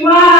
Wow.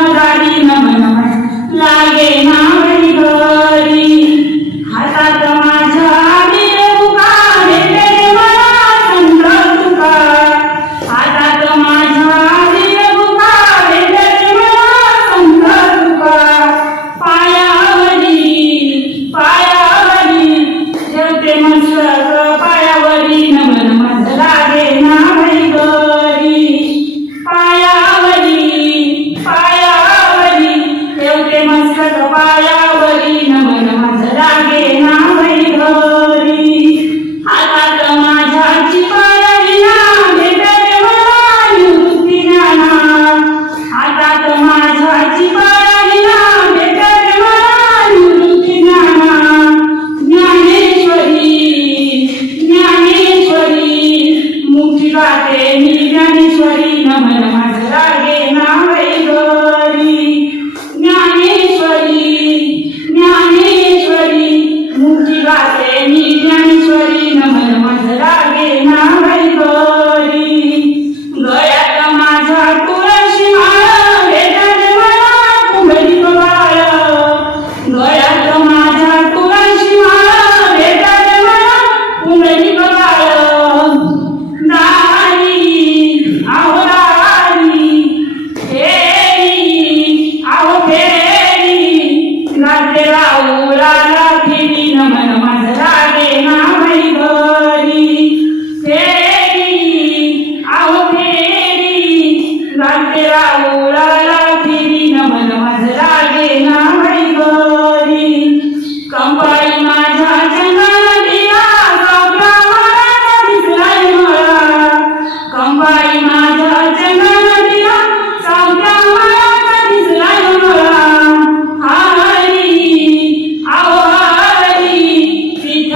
गाते मी ज्ञानेश्वरी नमन माझ रागे ना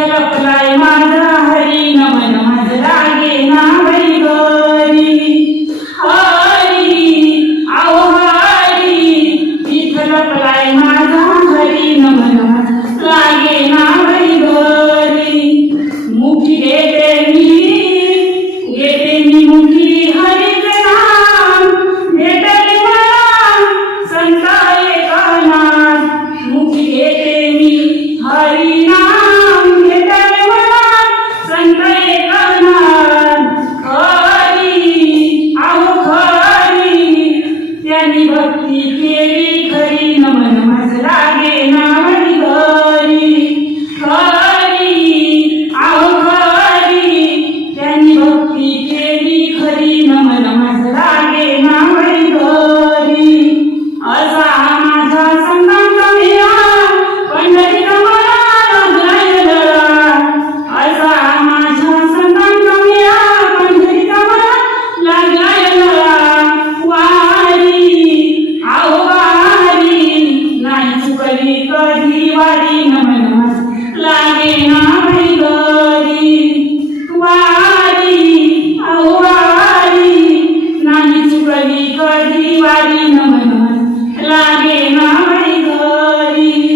रखलाय माझा हरी, नमन माझं रागे नागरी गरी। हरी, आओ हरी हरी, नमन माझं रागे मुखी घेते हरी संता मुखी घेते हरी ना सुरली कधी वारी न लागे ना घरी.